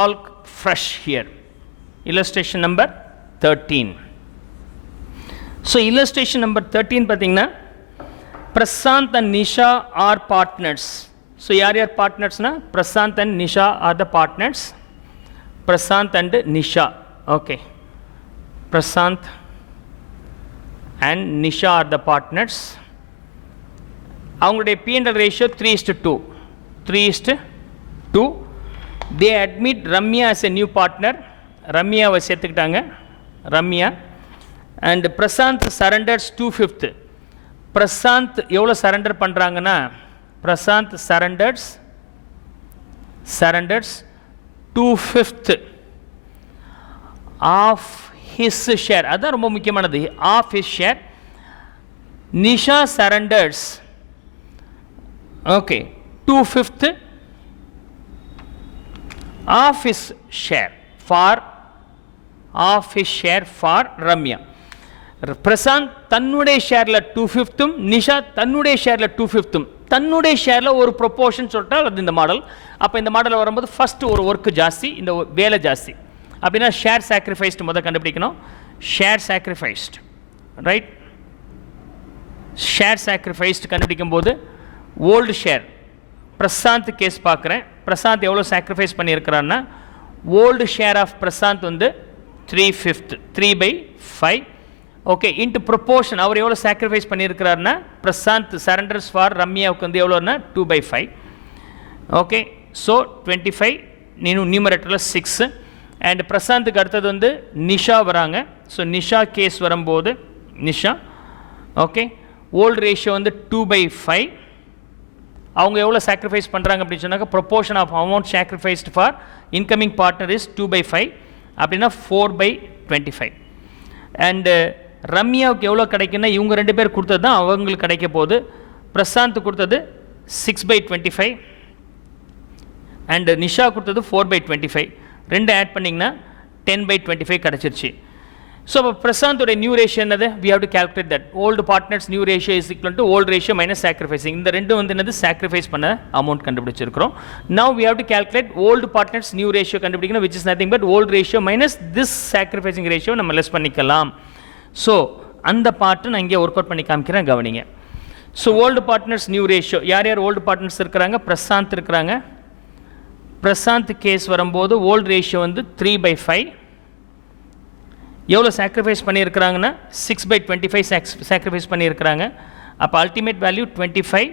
all fresh here. Illustration number 13. So illustration number 13 பார்த்தீங்கன்னா Prasant and Nisha are partners. So யார் யார் partnersனா Prasant and Nisha are the partners. Prasant and Nisha. Okay. Prasant and Nisha are the partners. அவங்களுடைய P&L ratio 3:2. 3:2. They admit Ramya as a new partner. Ramyaவை சேர்த்துக்கிட்டாங்க. Ramya. And Prasant surrenders 2/5. Prasant எவ்வளோ surrender பண்ணுறாங்கன்னா Prasant surrenders 2/5 of his share. அதான் ரொம்ப முக்கியமானது. Of his share. Nisha surrenders 2/5 of his share for Ramya. Prasant தன்னுடைய ஷேரில் 2/5 நிஷா தன்னுடைய ஷேரில் 2/5 தன்னுடைய ஷேரில் ஒரு proportion சொல்லிட்டால் அது இந்த மாடல். அப்போ இந்த மாடலில் வரும்போது ஃபஸ்ட்டு ஒரு ஒர்க்கு ஜாஸ்தி, இந்த வேலை ஜாஸ்தி. அப்படின்னா ஷேர் சாக்ரிஃபைஸ்டு முதல் கண்டுபிடிக்கணும். Share sacrificed right. Share sacrificed கண்டுபிடிக்கும் போது ஓல்டு ஷேர் பிரசாந்த் கேஸ் பார்க்குறேன். பிரசாந்த் எவ்வளோ சாக்ரிஃபைஸ் பண்ணியிருக்கிறான்னா ஓல்டு ஷேர் ஆஃப் பிரசாந்த் வந்து 3/5 3/5 ஓகே இன்ட்டு ப்ரொப்போர்ஷன் அவர் எவ்வளோ சாக்ரிஃபைஸ் பண்ணியிருக்கிறாருன்னா பிரசாந்த் சரண்டர்ஸ் ஃபார் ரம்யாவுக்கு வந்து எவ்வளோன்னா 2/5 ஓகே. ஸோ 25 நியூமரேட்டரில் 6 அண்ட் பிரசாந்துக்கு அடுத்தது வந்து நிஷா வராங்க. ஸோ நிஷா கேஸ் வரும்போது நிஷா ஓகே ஓல்டு ரேஷியோ வந்து 2/5. அவங்க எவ்வளோ சாக்ரிஃபைஸ் பண்ணுறாங்க அப்படின்னு சொன்னாக்க proportion of amount sacrificed for incoming partner is 2/5 அப்படின்னா 4/25. அண்டு ரம்யாவுக்கு எவ்வளோ கிடைக்குன்னா இவங்க ரெண்டு பேர் கொடுத்தது தான் அவங்களுக்கு கிடைக்க போகுது. பிரசாந்த் கொடுத்தது 6/25 அண்டு நிஷா கொடுத்தது 4/25. ரெண்டு ஆட் பண்ணிங்கன்னா 10/25 கிடச்சிருச்சு. ஸோ இப்போ பிரசாந்தோடைய நியூ ரேஷியோ என்னது? We have to calculate that old partners new ratio is equal to old ratio minus sacrificing. இந்த ரெண்டும் வந்து என்னது சாக்ரிஃபைஸ் பண்ண அமௌண்ட் கண்டுபிடிச்சிருக்கிறோம். Now we have to calculate old partners new ratio கண்டுபிடிக்கணும், which is nothing but old ratio minus this sacrificing ratio நம்ம less பண்ணிக்கலாம். So அந்த பார்ட்டு நான் இங்கே ஒர்க் அவுட் பண்ணி காமிக்கிறேன், கவனிங்க. So old partners new ratio யார் யார் ஓல்டு பார்ட்னர்ஸ் இருக்கிறாங்க? பிரசாந்த் இருக்கிறாங்க. பிரசாந்த் கேஸ் வரும்போது ஓல்டு ரேஷியோ வந்து 3/5. எவ்வளோ சாக்ரிஃபைஸ் பண்ணியிருக்கிறாங்கன்னா 6/25 சாக்ரிஃபைஸ் பண்ணியிருக்கிறாங்க. அப்போ ultimate value 25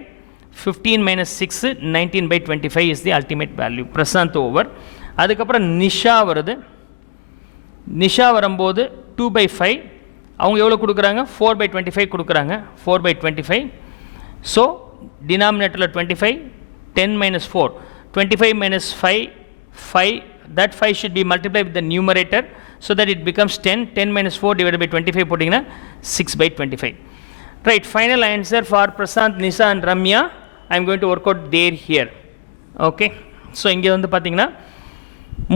15 minus 6 19/25 is the ultimate value. Prashant over. அதுக்கப்புறம் நிஷா வருது. நிஷா வரும்போது 2/5 அவங்க எவ்வளோ கொடுக்குறாங்க? 4/25 கொடுக்குறாங்க. 4/25. ஸோ டினாமினேட்டரில் 25 10 minus 4 25 minus 5 5 that 5 should be multiplied with the numerator so that it becomes 10. 10 minus 4 divided by 25 போட்டிங்கன்னா 6/25. Right, final answer for Prasant, Nisha and Ramya I am going to work out there here. Okay, so இங்கே வந்து பார்த்தீங்கன்னா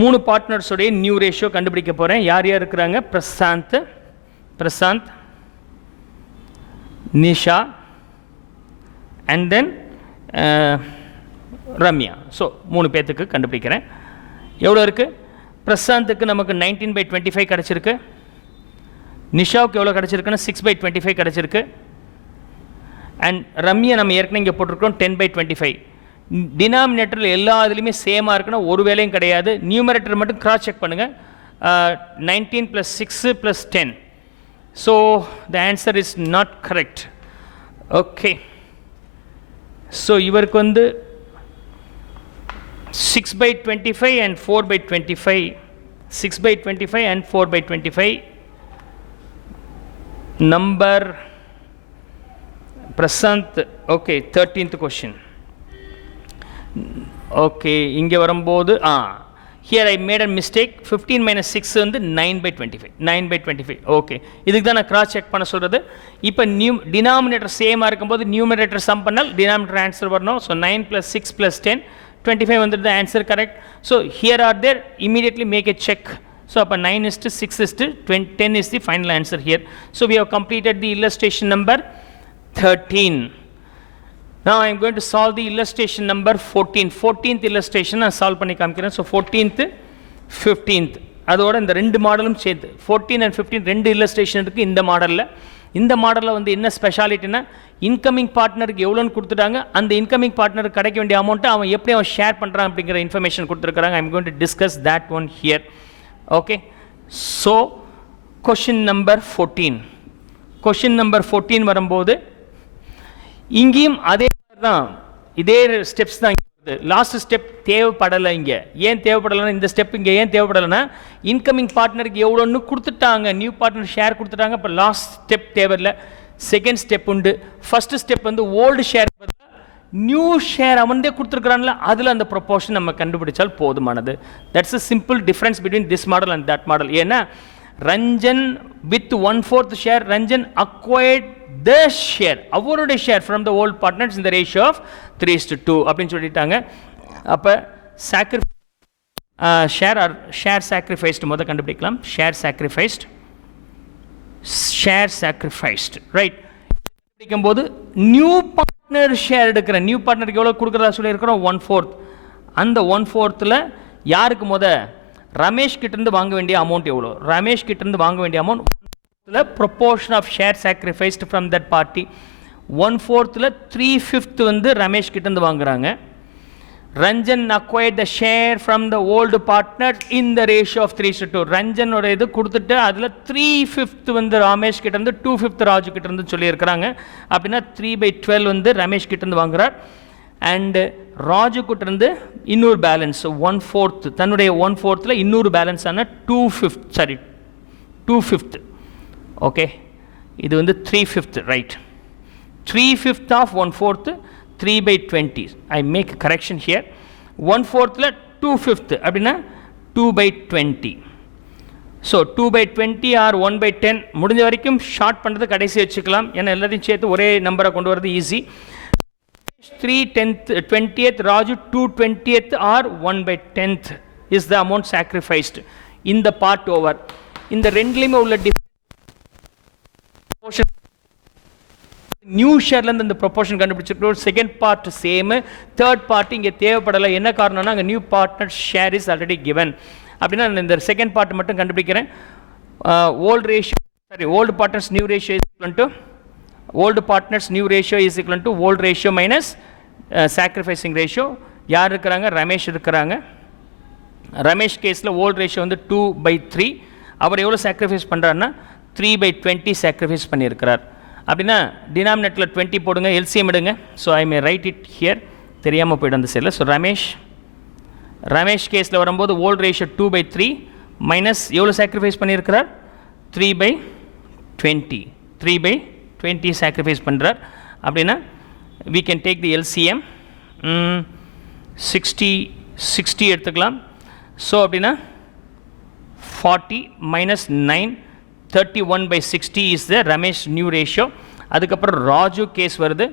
3 பார்ட்னர்ஸோடைய new ratio கண்டுபிடிக்க போகிறேன். யார் யார் இருக்கிறாங்க? Prashant Nisha and then Ramya. So 3 பேர்த்துக்கு கண்டுபிடிக்கிறேன். எவ்வளோ இருக்குது? பிரசாந்துக்கு நமக்கு 19/25 கிடச்சிருக்கு. நிஷாவுக்கு எவ்வளோ கிடச்சிருக்குன்னா 6/25 கிடச்சிருக்கு. அண்ட் ரம்யா நம்ம ஏற்கனவே இங்கே போட்டிருக்கோம் 10/25. டினாமினேட்டரில் எல்லா இதுலேயுமே சேமாக இருக்குன்னா ஒரு வேலையும் கிடையாது. நியூமரேட்டர் மட்டும் கிராஸ் செக் பண்ணுங்கள். 19 + 6 + 10. So the answer is not correct. Okay, so இவருக்கு வந்து 6/25 and 4/25 6/25 and 4/25 number Prasant. Okay, 13th question. Okay, இங்கே வரும்போது here I made a mistake. 15 minus 6 வந்து 9/25 9/25. ஓகே, இதுக்கு தான் நான் கிராஸ் செக் பண்ண சொல்கிறது. இப்போ டினாமினேட்டர் சேமாக இருக்கும்போது நியூமரேட்டர் சம் பண்ணால் டினாமினேட்டர் ஆன்சர் வரணும். ஸோ 9 + 6 + 10 25 வந்துட்டு the answer correct. So here are there, immediately make a check. So அப்போ 9:6:10 is the final answer here. So we have completed the illustration number 13. Now I am going to solve the illustration number 14. 14th illustration நான் solve பண்ணி காமிக்கிறேன். So 14th 15th. அதோட இந்த ரெண்டு மாடலும் சேர்த்து 14 and 15 ரெண்டு இல்லஸ்ட்ரேஷன் இருக்குது இந்த மாடலில். இந்த மாடலில் வந்து என்ன ஸ்பெஷாலிட்டினா, இன்கமிங் பார்ட்னருக்கு எவ்வளோன்னு கொடுத்துட்டாங்க, அந்த இன்கமிங் பார்ட்னருக்கு கிடைக்க வேண்டிய அமௌண்ட்டை அவன் எப்படி அவன் ஷேர் பண்ணுறான் அப்படிங்கிற இன்ஃபர்மேஷன் கொடுத்துருக்காங்க. I am going to discuss that one here. Okay, so question number 14. Question number 14 வரும்போது இங்கேயும் அதே தான், இதே ஸ்டெப்ஸ் தான். லாஸ்ட் ஸ்டெப் தேவைப்படலை இங்கே. ஏன் தேவைப்படலைன்னா, இந்த ஸ்டெப் இங்கே ஏன் தேவைப்படலைன்னா, இன்கமிங் பார்ட்னருக்கு எவ்வளோன்னு கொடுத்துட்டாங்க, நியூ பார்ட்னர் ஷேர் கொடுத்துட்டாங்க. இப்போ லாஸ்ட் ஸ்டெப் தேவையில்லை. செகண்ட் ஸ்டெப் உண்டு. ஃபர்ஸ்ட் ஸ்டெப் வந்து ஓல்டு ஷேர் நியூ ஷேர் அவனே கொடுத்துருக்குறான்ல, அதில் அந்த ப்ரொபோர்ஷன் நம்ம கண்டுபிடிச்சால் போதுமானது. That's a simple difference between this model and that model. ஏன்னா Ranjan with 1/4 share, Ranjan acquired the share, அவருடைய share from the old partners in the ratio of 3:2 அப்படின்னு சொல்லிட்டாங்க. அப்போ ஷேர் சாக்ரிஃபைஸ்டு முதல் கண்டுபிடிக்கலாம். Share sacrificed right. கண்டுபிடிக்கும்போது நியூ பார்ட்னர் ஷேர் எடுக்கிறேன். New பார்ட்னருக்கு எவ்வளோ கொடுக்குறதா சொல்லியிருக்கிறோம், 1/4. அந்த 1/4 யாருக்கு ரமேஷ் கிட்டேருந்து வாங்க வேண்டிய அமௌண்ட் எவ்வளோ, ரமேஷ் கிட்டேருந்து வாங்க வேண்டிய amount proportion of share sacrificed from that party 1/4 3/5 வந்து ரமேஷ் கிட்டேருந்து வாங்குறாங்க. Ranjan acquired the share from the old partner in the ratio of 3:2. ரஞ்சனோட இது கொடுத்துட்டு அதில் 3/5 வந்து ரமேஷ் கிட்டேருந்து, 2/5 ராஜு கிட்டேருந்து சொல்லியிருக்கிறாங்க. அப்படின்னா 3/12 வந்து ரமேஷ் கிட்டேருந்து வாங்குறார். அண்டு ராஜு கிட்டேருந்து இன்னொரு பேலன்ஸ் 1/4, தன்னுடைய 1/4 இன்னொரு பேலன்ஸான 2/5 ஓகே, இது வந்து 3/5 right. 3/5 of 1/4 3/20. I make correction here. 1/4 2/5 அப்படின்னா 2/20. ஸோ 2/20 ஆர் 1/10 முடிஞ்ச வரைக்கும் ஷார்ட் பண்ணுறது கடைசி வச்சுக்கலாம். ஏன்னா எல்லாத்தையும் சேர்த்து ஒரே நம்பரை கொண்டு வரது easy. 3/20 Raju 2/20 or 1/10 is the amount sacrificed. இந்த பார்ட் ஓவர். இந்த ரெண்டுலேயுமே உள்ள நியூ ஷேர்லேருந்து இந்த ப்ரொபோர்ஷன் கண்டுபிடிச்சிருக்கோம். Second part same, third part இங்கே தேவைப்படலை. என்ன காரணம்னா, அங்கே new partner share is already given. அப்படின்னா இந்த செகண்ட் பார்ட் மட்டும் கண்டுபிடிக்கிறேன். Old partners new ratio is equal to old ratio minus sacrificing ratio. யார் இருக்கிறாங்க, ரமேஷ் இருக்கிறாங்க. ரமேஷ் கேஸில் ஓல்டு ரேஷியோ வந்து 2/3. அவர் எவ்வளோ சாக்ரிஃபைஸ் பண்ணுறாருன்னா 3/20 சாக்ரிஃபைஸ் பண்ணியிருக்கிறார். அப்படின்னா டினாமினேட்டில் 20 போடுங்க, எல்சிஎம் எடுங்க. So I May right it here, தெரியாமல் போய்ட்டு அந்த சைடில். ஸோ ரமேஷ் கேஸில் வரும்போது ஓல்டு ரேஷியோ 2/3 மைனஸ் எவ்வளோ சாக்ரிஃபைஸ் பண்ணியிருக்கிறார், 3/20 சாக்ரிஃபைஸ் பண்ணுறார். அப்படின்னா we can take the LCM 60 எடுத்துக்கலாம். ஸோ அப்படின்னா 40 minus 9 31/60 is the Ramesh new ratio. அதுக்கப்புறம் ராஜு கேஸ் வருது.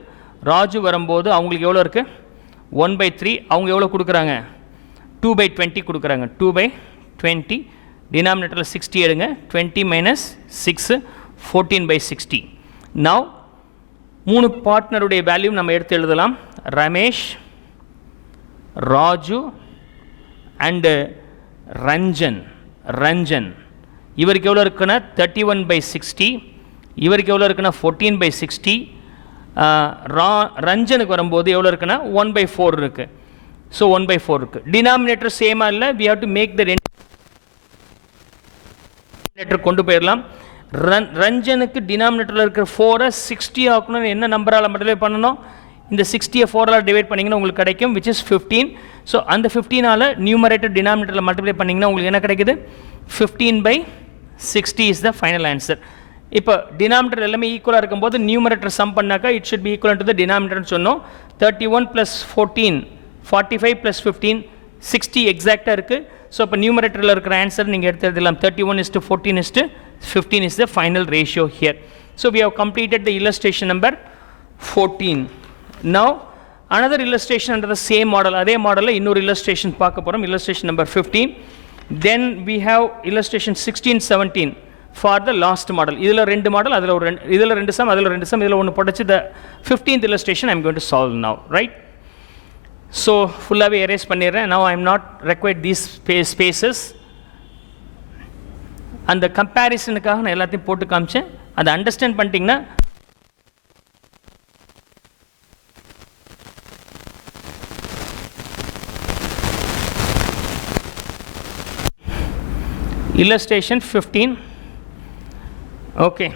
ராஜு வரும்போது அவங்களுக்கு எவ்வளோ இருக்குது, 1/3. அவங்க எவ்வளோ கொடுக்குறாங்க, 2/20 கொடுக்குறாங்க. 2/20 டினாமினேட்டரில் 60 எடுங்க. 20 minus 6 14/60. நவ் 3 பார்ட்னருடைய வேல்யூ நம்ம எடுத்து எழுதலாம். ரமேஷ், ராஜு அண்டு ரஞ்சன். இவருக்கு எவ்வளோ இருக்குன்னா 31/60. இவருக்கு எவ்வளோ இருக்குன்னா 14/60. ரஞ்சனுக்கு வரும்போது எவ்வளோ இருக்குன்னா 1/4 இருக்குது. ஸோ 1/4 இருக்குது. டினாமினேட்டர் சேமாக இல்லை, we have to make the denominator கொண்டு போயிடலாம். ரஞ்சனுக்கு டினாமினேட்டரில் இருக்கிற 4 60 ஆக்கணும்னு என்ன நம்பரால் மல்டிப்ளை பண்ணணும், இந்த 60 4ஆல் டிவைட் பண்ணிங்கன்னா உங்களுக்கு கிடைக்கும், விச் இஸ் 15. ஸோ அந்த 15ஆல் நியூமரேட்டர் டினாமினேட்டரில் மல்டிப்ளை பண்ணிங்கன்னா உங்களுக்கு என்ன கிடைக்குது, 15/60 இஸ் த ஃபைனல் ஆன்சர். இப்போ டினாமினேட்டர் எல்லாமே ஈக்குவலாக இருக்கும்போது நியூமரேட்டர் சம் பண்ணாக்கா it should be equal to the டினாமினேட்டர்னு சொன்னோம். 31 + 14 45 + 15 60 எக்ஸாக்டாக இருக்குது. ஸோ இப்போ நியூமரேட்டரில் இருக்கிற ஆன்சர் நீங்கள் எடுத்து எழுதலாம். 31:14:15 is the final ratio here. So we have completed the illustration number 14. Now another illustration under the same model. அதே மாடலில் இன்னொரு illustration பார்க்க போகிறோம். illustration number 15. Then we have illustration 16, 17 for the last model. இதில் 2 model, அதில் ஒரு இதில் 2 some, அதில் 2 சம், இதில் ஒன்று போட்டுச்சு. The 15th illustration I am going to solve now, right? So ஃபுல்லாகவே erase பண்ணிடுறேன். Now I am not required these spaces. அந்த கம்பேரிசனுக்காக நான் எல்லாத்தையும் போட்டு காமிச்சேன். அதை அண்டர்ஸ்டாண்ட் பண்ணிட்டீங்கன்னா illustration 15. ஓகே,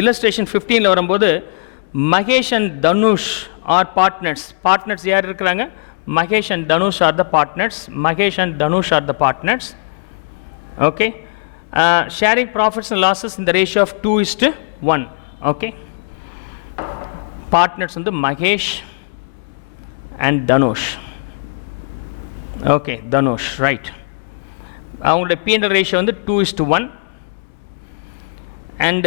illustration 15ல வரும்போது Mahesh and Dhanush are partners யார் இருக்கிறாங்க? Mahesh and Dhanush are the partners. Okay, sharing profits and losses in the ratio of 2:1. Okay, partners வந்து Mahesh and Dhanush. Okay, Dhanush right. அவங்களுடைய P&L ரேஷியோ வந்து 2:1. and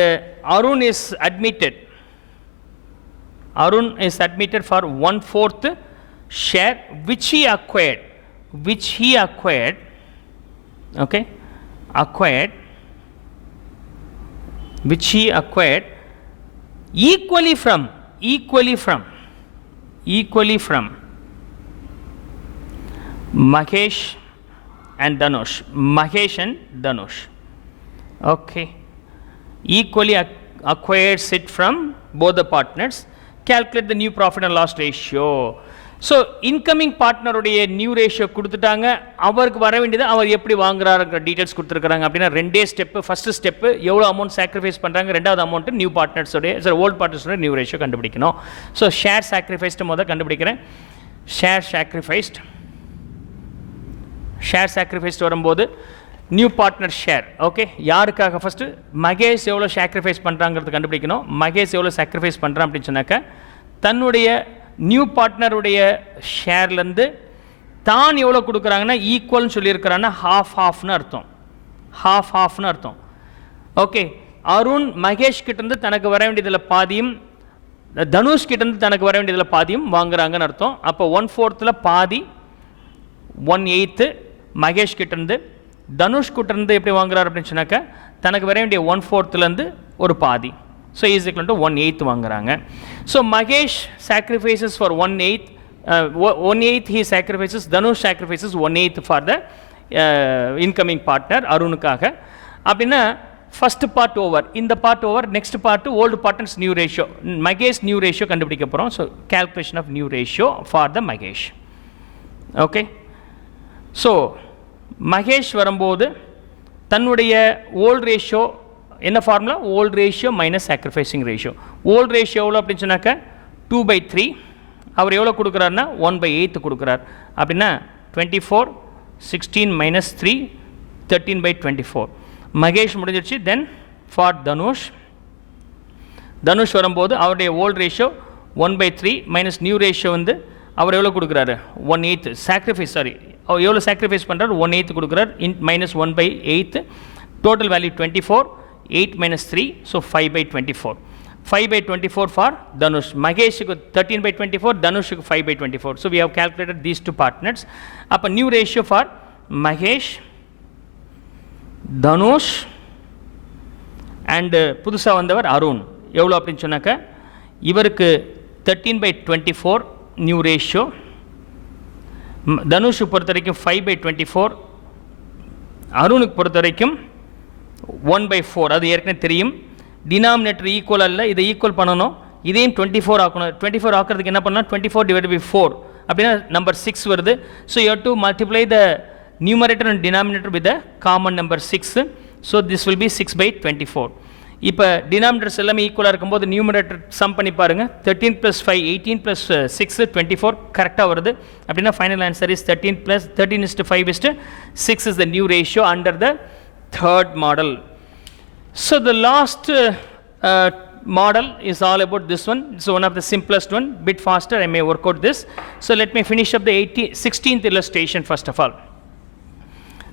Arun is admitted for 1/4 share which he acquired okay, which he acquired equally from Mahesh and Dhanush. Okay, equally acquires it from both the partners. Calculate the new profit and loss ratio. So incoming partner உடைய new ratio கொடுத்துட்டாங்க. அவருக்கு வர வேண்டியது அவர் எப்படி வாங்குறாருங்கிற details கொடுத்துருக்காங்க. அப்படின்னா ரெண்டே step. First step எவ்வளோ அமௌண்ட் சாக்ரிஃபைஸ் பண்ணுறாங்க, ரெண்டாவது அமௌண்ட் நியூ பார்ட்னர்ஸோடைய ஓல்டு பார்ட்னர்ஸோட நியூ ரேஷியோ கண்டுபிடிக்கணும். ஸோ ஷேர் சாக்ரிஃபைஸ்டு முதல் கண்டுபிடிக்கிறேன். ஷேர் சாக்ரிஃபைஸ்டு வரும்போது நியூ பார்ட்னர் ஷேர். ஓகே, யாருக்காக? ஃபஸ்ட்டு மகேஷ் எவ்வளோ சாக்ரிஃபைஸ் பண்ணுறாங்கிறது கண்டுபிடிக்கணும். மகேஷ் எவ்வளோ சாக்ரிஃபைஸ் பண்ணுறான் அப்படின்னு சொன்னாக்கா தன்னுடைய நியூ பார்ட்னருடைய ஷேர்லேருந்து தான் எவ்வளோ கொடுக்குறாங்கன்னா ஈக்குவல்னு சொல்லியிருக்கிறான்னா ஹாஃப்னு அர்த்தம். ஓகே, அருண் மகேஷ் கிட்டேருந்து தனக்கு வர வேண்டியதில் பாதியும் தனுஷ் கிட்டேருந்து தனக்கு வர வேண்டியதில் பாதியும் வாங்குறாங்கன்னு அர்த்தம். அப்போ 1/4 பாதி 1/8 மகேஷ் கிட்டேருந்து, தனுஷ் கிட்டேருந்து எப்படி வாங்குறாரு அப்படின்னு சொன்னாக்கா தனக்கு வர வேண்டிய 1/4 ஒரு பாதி. ஸோ இஸ் ஈக்குவல் டு 1/8 வாங்குறாங்க. So Mahesh sacrifices for 1/8 he sacrifices, Dhanush sacrifices 1/8 for the incoming partner அருணுக்காக. அப்படின்னா ஃபஸ்ட் பார்ட் ஓவர். இந்த part over. Next part old partners new ratio, Mahesh new ratio கண்டுபிடிக்க போகிறோம். So calculation of new ratio for the Mahesh. Okay, so Mahesh வரும்போது தன்னுடைய old ratio என்ன formula? Old ratio minus sacrificing ratio. Old ratio எவ்வளோ அப்படின்னு சொன்னாக்கா 2/3. அவர் எவ்வளோ கொடுக்குறாருன்னா 1/8 கொடுக்குறார். அப்படின்னா 24, 16 minus 3, 13/24. மகேஷ் முடிஞ்சிருச்சு. தென் ஃபார் தனுஷ் வரும்போது அவருடைய old ratio 1/3 minus new ratio வந்து அவர் எவ்வளோ கொடுக்குறாரு? 1/8 சாக்ரிஃபைஸ். அவர் எவ்வளோ சாக்ரிஃபைஸ் பண்ணுறாரு? 1/8 கொடுக்குறார். Minus 1/8. Total value 24. 8 minus 3, so 5/24. 5/24 for Dhanush. Mageshக்கு 13/24, Dhanushக்கு 5/24. So we have calculated these two partners. அப்போ new ratio for Mahesh, Dhanush and புதுசா வந்தவர் அருண் எவ்வளோ அப்படின்னு சொன்னாக்க இவருக்கு 13/24 new ratio. தனுஷ் பொறுத்த வரைக்கும் 5/24, அருணுக்கு பொறுத்த வரைக்கும் 1/4. அது ஏற்கனவே தெரியும். டினாமினேட்டர் ஈக்குவல் அல்ல, இதை ஈக்குவல் பண்ணணும். இதையும் 24 ஆக்கணும். 24 ஆக்கிறதுக்கு என்ன பண்ணலாம்? 24 divided by 4 அப்படின்னா நம்பர் 6 வருது. So you have to multiply the numerator and denominator with the common number 6. So this will be 6/24. இப்போ டினாமினேட்டர்ஸ் எல்லாமே ஈக்குவலாக இருக்கும்போது நியூமரேட்டர் சம் பண்ணி பாருங்கள். 13 + 5 18 + 6 24 கரெக்டாக வருது. அப்படின்னா final answer is 13+13:5:6 is the new ratio under the third model. So the last model is all about this one. It's one of the simplest one. Bit faster, I may work out this. So let me finish up the 16th illustration first of all.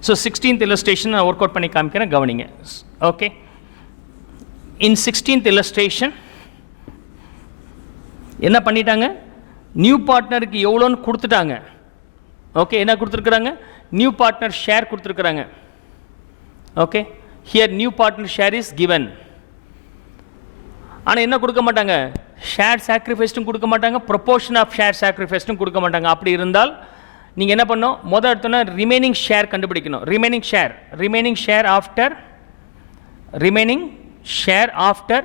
So 16th illustration நான் work out பண்ணி காமிக்கிறேன், கவனிங்க. Okay, in 16th illustration என்ன பண்ணிட்டாங்க? New பார்ட்னருக்கு எவ்வளோன்னு கொடுத்துட்டாங்க. Okay, என்ன கொடுத்துருக்குறாங்க? நியூ பார்ட்னர் ஷேர் கொடுத்துருக்குறாங்க. Okay, here new partner share is given. ஆனால் என்ன கொடுக்க மாட்டாங்க? ஷேர் சாக்ரிஃபைஸ்டும் கொடுக்க மாட்டாங்க, ப்ரொபோர்ஷன் ஆஃப் ஷேர் சாக்ரிஃபைஸ்டும் கொடுக்க மாட்டாங்க. அப்படி இருந்தால் நீங்கள் என்ன பண்ணணும்? முதல் எடுத்தோன்னா ரிமைனிங் ஷேர் கண்டுபிடிக்கணும். Remaining share after remaining share after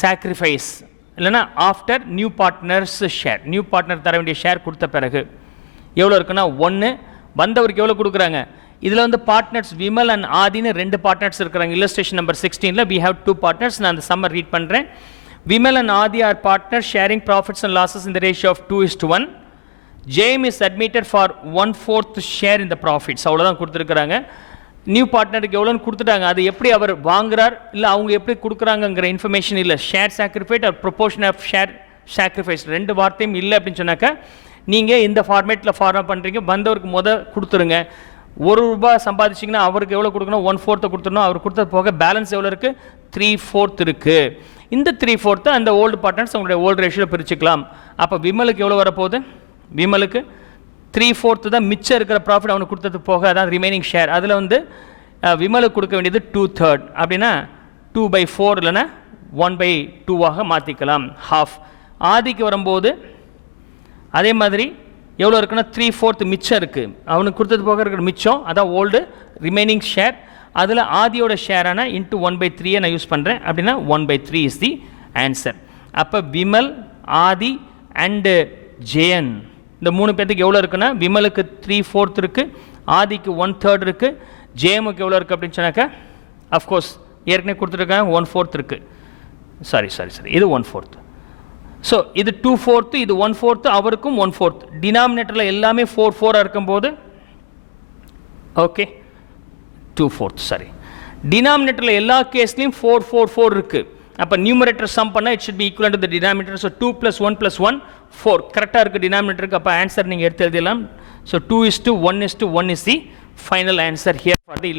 sacrifice இல்லைனா after new partners share. New partner தர வேண்டிய ஷேர் கொடுத்த பிறகு எவ்வளோ இருக்குன்னா 1. வந்தவருக்கு எவ்வளோ கொடுக்குறாங்க? இதில் வந்து பார்ட்னர்ஸ் விமல் அண்ட் ஆதின்னு 2 பார்ட்னர்ஸ் இருக்கிறாங்க. இல்லஸ்ட்ரேஷன் நம்பர் 16ல we have 2 partners. நான் அந்த சம்மர் ரீட் பண்ணுறேன். Vimal and Aadhi are partners sharing profits and losses in the ratio of 2:1. Jem is admitted for 1/4 share in the profits. அவ்வளோதான் கொடுத்துருக்குறாங்க. நியூ பார்ட்னருக்கு எவ்வளோன்னு கொடுத்துட்டாங்க. அது எப்படி அவர் வாங்குறார் இல்லை அவங்க எப்படி கொடுக்குறாங்கங்கிற இன்ஃபர்மேஷன் இல்லை. Share sacrifice or proportion of share sacrifice 2 வார்த்தையும் இல்லை அப்படின்னு சொன்னாக்கா நீங்கள் இந்த ஃபார்மேட்டில் ஃபார்ம் பண்ணுறீங்க. வந்தவருக்கு கொடுத்துருங்க. ₹1 சம்பாதிச்சிங்கன்னா அவருக்கு எவ்வளோ கொடுக்கணும்? 1/4 கொடுத்துடணும். அவர் கொடுத்தது போக பேலன்ஸ் எவ்வளோ இருக்குது? 3/4 இருக்குது. இந்த 3/4 அந்த ஓல்டு பார்ட்னர்ஸ் அவங்களுடைய ஓல்டு ரேஷியோவில் பிரிச்சுக்கலாம். அப்போ விமலுக்கு எவ்வளோ வரப்போகுது? விமலுக்கு 3/4 தான் மிச்சம் இருக்கிற ப்ராஃபிட் அவனுக்கு கொடுத்தது போக, அதான் ரிமைனிங் ஷேர். அதில் வந்து விமலுக்கு கொடுக்க வேண்டியது 2/3. அப்படின்னா 2/4 இல்லைன்னா 1/2 மாற்றிக்கலாம். ஹாஃப். ஆதிக்கு வரும்போது அதே மாதிரி எவ்வளோ இருக்குன்னா 3/4 மிச்சம் இருக்குது. அவனுக்கு கொடுத்தது போக இருக்கிற மிச்சம் அதான் ஓல்டு ரிமைனிங் ஷேர். அதில் ஆதியோட ஷேரான இன்ட்டு 1/3 நான் யூஸ் பண்ணுறேன். அப்படின்னா 1/3 இஸ் தி ஆன்சர். அப்போ விமல், ஆதி அண்டு ஜெயன் இந்த 3 பேர்த்துக்கு எவ்வளோ இருக்குன்னா விமலுக்கு 3/4 இருக்குது, ஆதிக்கு 1/3 இருக்குது, ஜேமுக்கு எவ்வளோ இருக்குது அப்படின்னு சொன்னாக்கா அஃப்கோர்ஸ் ஏற்கனவே கொடுத்துருக்காங்க 1/4 இருக்குது. சாரி இது 1/4. ஸோ இது 2/4, இது 1/4, அவருக்கும் 1/4. டினாமினேட்டரில் எல்லாமே 4 இருக்கும்போது ஓகே 2/4 சாரி. டினாமினேட்டரில் எல்லா கேஸ்லையும் 4 இருக்குது. அப்போ நியூமரேட்டர் சம் பண்ணால் it should be equal to the denominator. So 2 + 1 + 1 4 கரெக்டாக இருக்குது டினாமினேட்டருக்கு. அப்போ ஆன்சர் நீங்கள் எடுத்து எழுதலாம். So 2:1:1 is the final answer here for the